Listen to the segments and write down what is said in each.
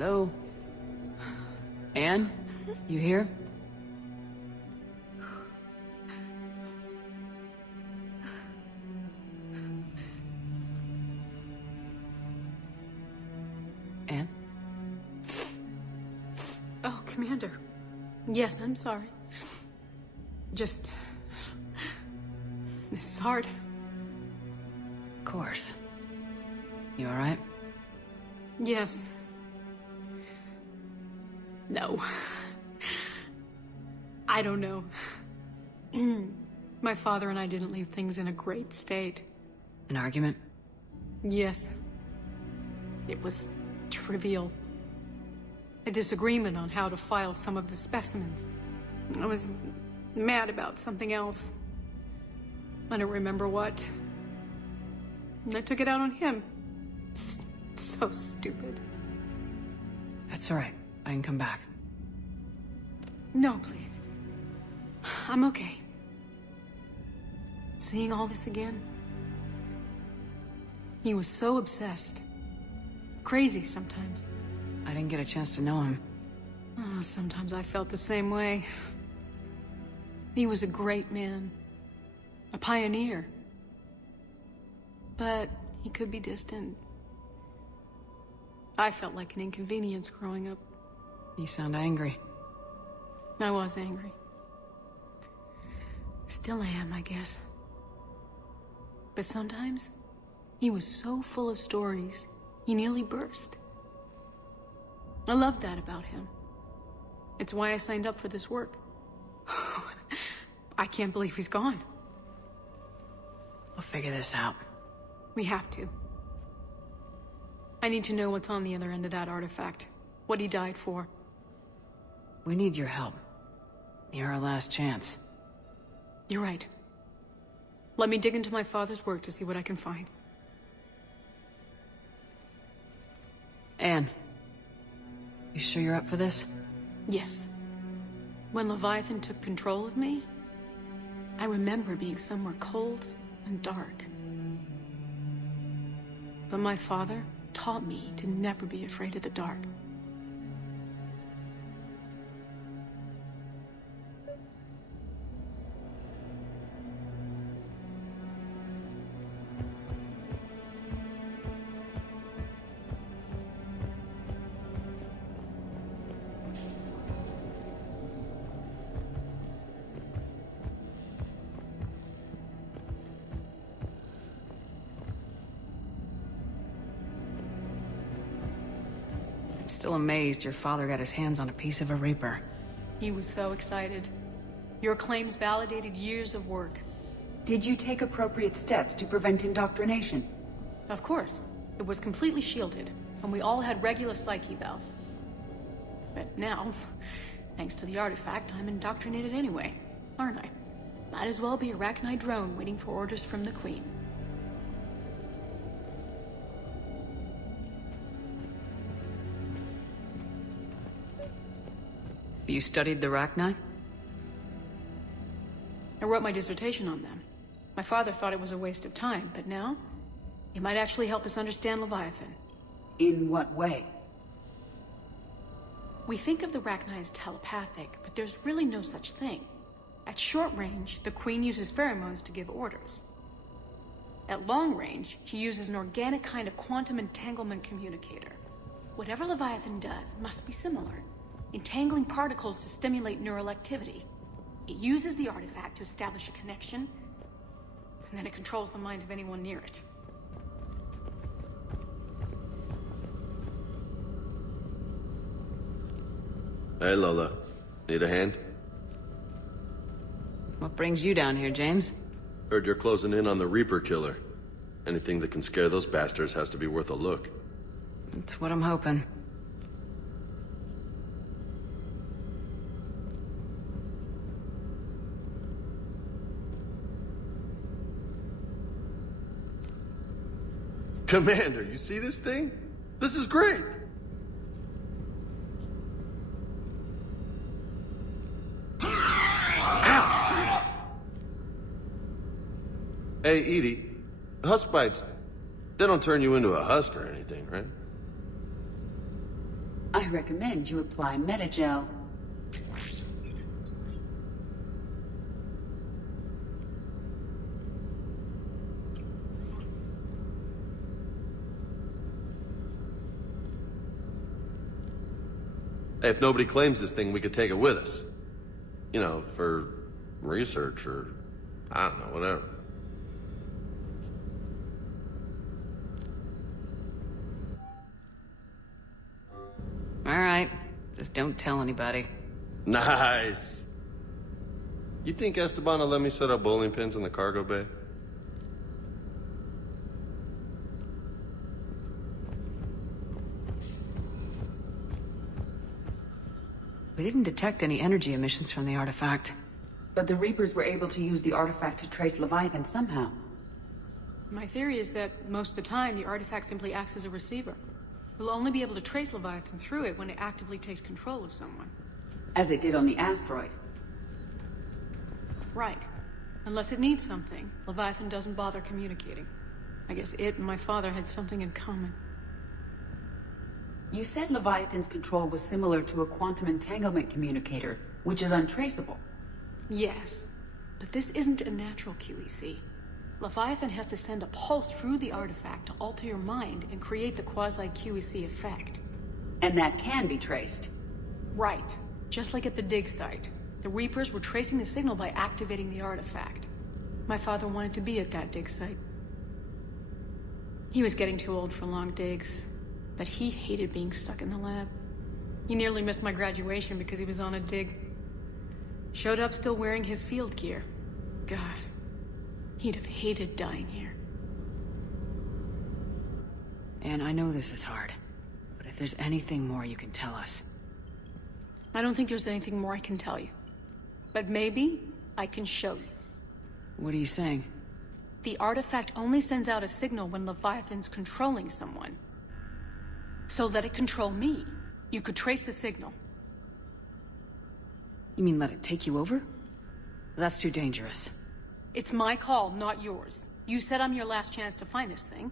Hello? Anne? You here? Anne? Oh, Commander. Yes, I'm sorry. Just... This is hard. Of course. You alright? Yes. No. I don't know. My father and I didn't leave things in a great state. An argument? Yes. It was trivial. A disagreement on how to file some of the specimens. I was mad about something else. I don't remember what. And I took it out on him. So stupid. That's alright. I can come back. No, please. I'm okay. Seeing all this again? He was so obsessed. Crazy sometimes. I didn't get a chance to know him. Oh, sometimes I felt the same way. He was a great man. A pioneer. But he could be distant. I felt like an inconvenience growing up. You sound angry. I was angry. Still am, I guess. But sometimes, he was so full of stories, he nearly burst. I loved that about him. It's why I signed up for this work. I can't believe he's gone. We'll figure this out. We have to. I need to know what's on the other end of that artifact. What he died for. We need your help. You're our last chance. You're right. Let me dig into my father's work to see what I can find. Anne, you sure you're up for this? Yes. When Leviathan took control of me, I remember being somewhere cold and dark. But my father taught me to never be afraid of the dark. Still amazed your father got his hands on a piece of a Reaper. He was so excited. Your claims validated years of work. Did you take appropriate steps to prevent indoctrination? Of course. It was completely shielded, and we all had regular psych evals. But now, thanks to the artifact, I'm indoctrinated anyway, aren't I? Might as well be a Arachnite drone waiting for orders from the Queen. You studied the Arachnite? I wrote my dissertation on them. My father thought it was a waste of time, but now, it might actually help us understand Leviathan. In what way? We think of the Arachnite as telepathic, but there's really no such thing. At short range, the Queen uses pheromones to give orders. At long range, she uses an organic kind of quantum entanglement communicator. Whatever Leviathan does must be similar, entangling particles to stimulate neural activity. It uses the artifact to establish a connection, and then it controls the mind of anyone near it. Hey, Lola. Need a hand? What brings you down here, James? Heard you're closing in on the Reaper killer. Anything that can scare those bastards has to be worth a look. That's what I'm hoping. Commander, you see this thing? This is great! Ow! Hey, Edie, husk bites, they don't turn you into a husk or anything, right? I recommend you apply Metagel. Hey, if nobody claims this thing, we could take it with us. You know, for research or, I don't know, whatever. All right. Just don't tell anybody. Nice. You think Esteban will let me set up bowling pins in the cargo bay? We didn't detect any energy emissions from the artifact. But the Reapers were able to use the artifact to trace Leviathan somehow. My theory is that most of the time, the artifact simply acts as a receiver. We'll only be able to trace Leviathan through it when it actively takes control of someone. As it did on the asteroid. Right. Unless it needs something, Leviathan doesn't bother communicating. I guess it and my father had something in common. You said Leviathan's control was similar to a quantum entanglement communicator, which is untraceable. Yes, but this isn't a natural QEC. Leviathan has to send a pulse through the artifact to alter your mind and create the quasi-QEC effect. And that can be traced. Right. Just like at the dig site. The Reapers were tracing the signal by activating the artifact. My father wanted to be at that dig site. He was getting too old for long digs, but he hated being stuck in the lab. He nearly missed my graduation because he was on a dig. Showed up still wearing his field gear. God, he'd have hated dying here. And I know this is hard, but if there's anything more you can tell us. I don't think there's anything more I can tell you. But maybe I can show you. What are you saying? The artifact only sends out a signal when Leviathan's controlling someone. So let it control me. You could trace the signal. You mean let it take you over? That's too dangerous. It's my call, not yours. You said I'm your last chance to find this thing.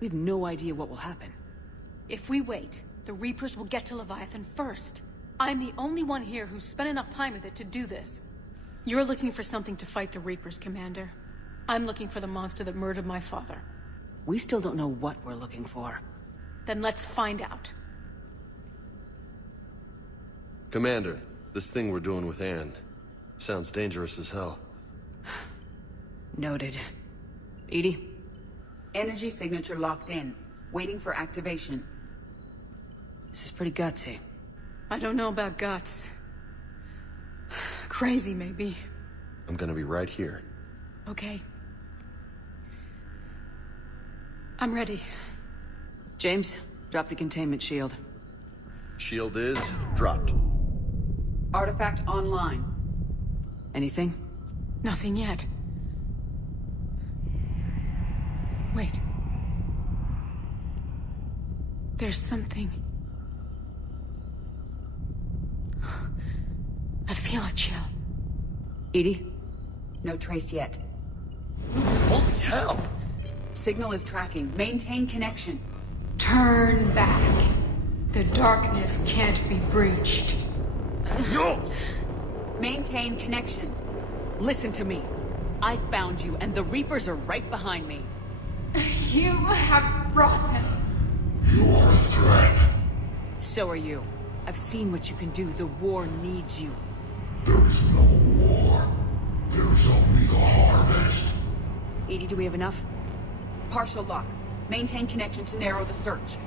We have no idea what will happen. If we wait, the Reapers will get to Leviathan first. I'm the only one here who's spent enough time with it to do this. You're looking for something to fight the Reapers, Commander. I'm looking for the monster that murdered my father. We still don't know what we're looking for. Then let's find out. Commander, this thing we're doing with Anne sounds dangerous as hell. Noted. Edie? Energy signature locked in, waiting for activation. This is pretty gutsy. I don't know about guts. Crazy, maybe. I'm gonna be right here. Okay. I'm ready. James, drop the containment shield. Shield is dropped. Artifact online. Anything? Nothing yet. Wait. There's something. I feel a chill. Edie? No trace yet. Holy hell! Signal is tracking. Maintain connection. Turn back. The darkness can't be breached. No! Maintain connection. Listen to me. I found you, and the Reapers are right behind me. You have brought them. You are a threat. So are you. I've seen what you can do. The war needs you. There is no war. There is only the harvest. Edie, do we have enough? Partial lock. Maintain connection to narrow the search.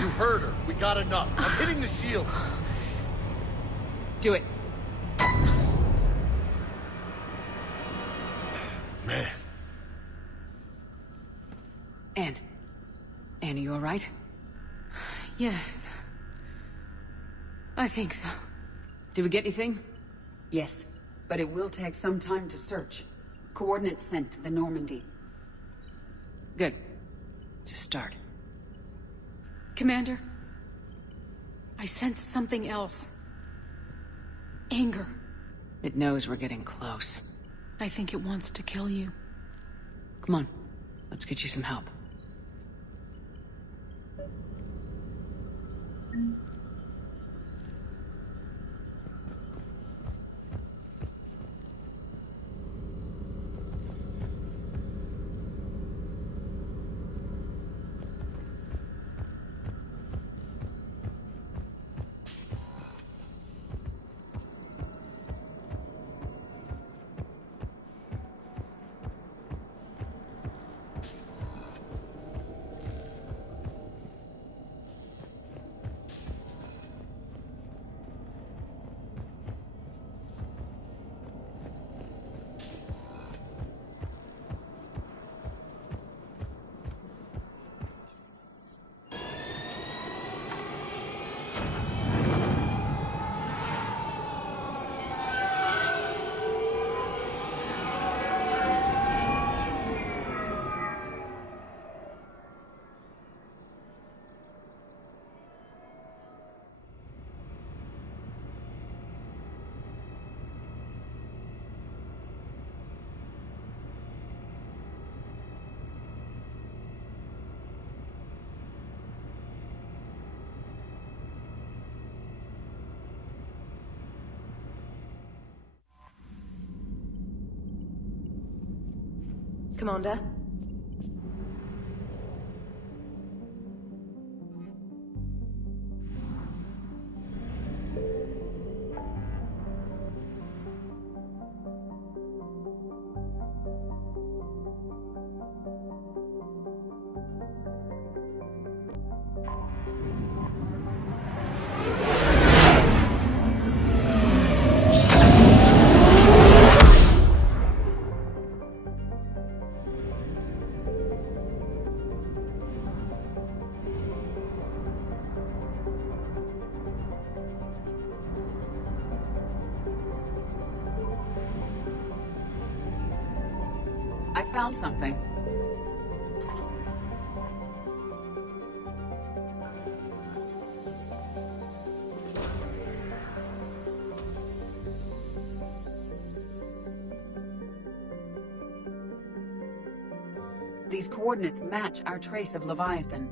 You heard her. We got enough. I'm hitting the shield. Do it. Man. Anne, are you all right? Yes. I think so. Did we get anything? Yes, but it will take some time to search. Coordinates sent to the Normandy. Good. It's a start. Commander, I sense something else. Anger. It knows we're getting close. I think it wants to kill you. Come on, let's get you some help. Commander. I found something. These coordinates match our trace of Leviathan.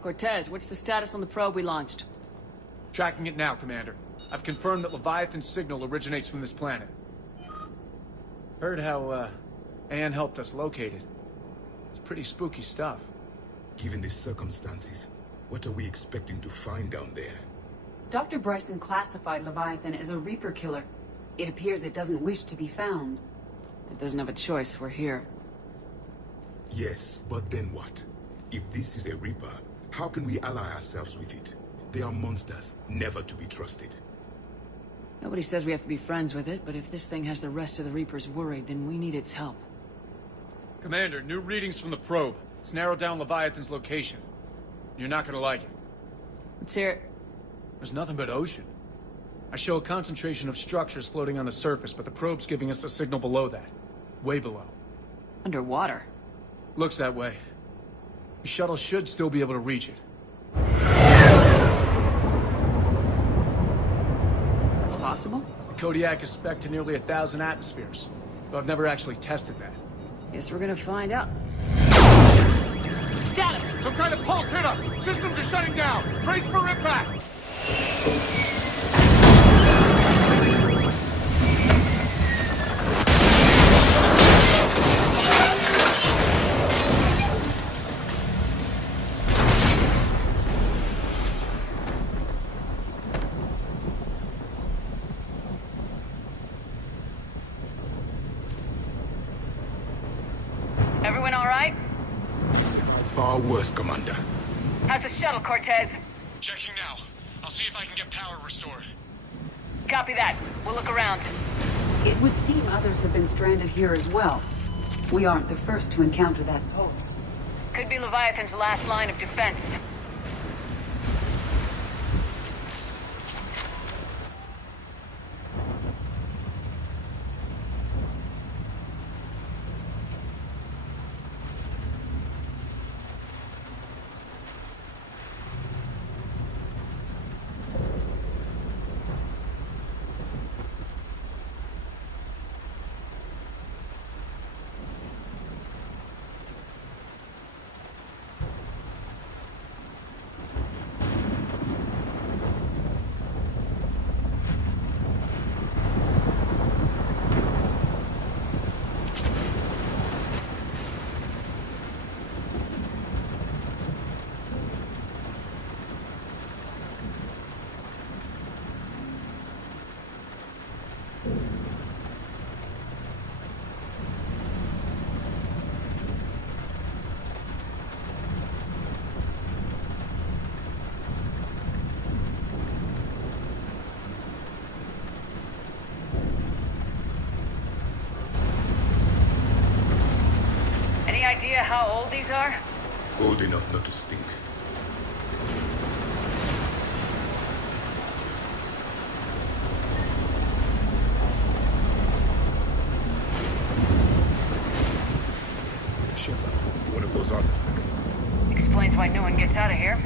Cortez, what's the status on the probe we launched? Tracking it now, Commander. I've confirmed that Leviathan's signal originates from this planet. Heard how, Anne helped us locate it. It's pretty spooky stuff. Given the circumstances, what are we expecting to find down there? Dr. Bryson classified Leviathan as a Reaper killer. It appears it doesn't wish to be found. It doesn't have a choice, we're here. Yes, but then what? If this is a Reaper, how can we ally ourselves with it? They are monsters, never to be trusted. Nobody says we have to be friends with it, but if this thing has the rest of the Reapers worried, then we need its help. Commander, new readings from the probe. It's narrowed down Leviathan's location. You're not gonna like it. Let's hear it. There's nothing but ocean. I show a concentration of structures floating on the surface, but the probe's giving us a signal below that. Way below. Underwater. Looks that way. The shuttle should still be able to reach it. That's possible? The Kodiak is spec'd to nearly 1,000 atmospheres, but I've never actually tested that. Guess we're gonna find out. Status! Some kind of pulse hit us! Systems are shutting down! Brace for impact! Everyone all right? Far worse, Commander. How's the shuttle, Cortez? Checking now. I'll see if I can get power restored. Copy that. We'll look around. It would seem others have been stranded here as well. We aren't the first to encounter that pulse. Could be Leviathan's last line of defense. how old these are? Old enough not to stink. Shepard, one of those artifacts. Explains why no one gets out of here.